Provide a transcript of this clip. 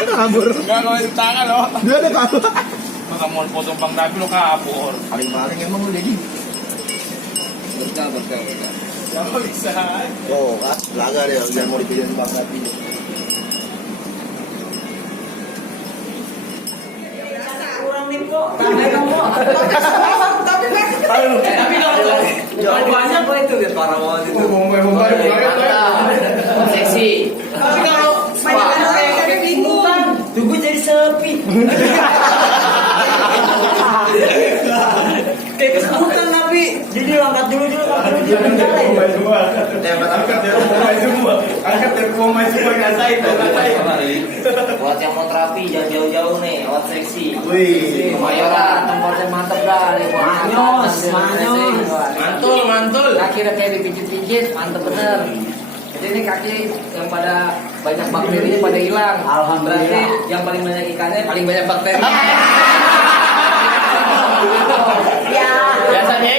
Kabur. Enggak ngeluarin tangan loh. Dia ada kabur. Maka mau potong Bang Dapi lo kabur. Paling-paling emang lu jadi. Berkah. Jangan bisa. Oh, laga dia udah mau dipilihin Bang Dapi. Kurang nih kok. Tapi kalau jawabannya apa itu dia parah banget itu. Seksi. Tapi kalau banyak kayak kesemutan, tuh gue jadi sepi. Kayak kesemutan tapi jadi angkat dulu. Angkat telepon semua ngasain. Buat yang mau terapi jangan jauh-jauh nih, lewat seksi. Wih. Kemayoran tempatnya mantep dah. Manyos. Mantul. Kaki udah kayak dipijit-pijit, mantep bener. Jadi ini kaki yang pada banyak bakterinya pada hilang. Alhamdulillah. Berarti yang paling banyak ikannya paling banyak bakteri. Biasanya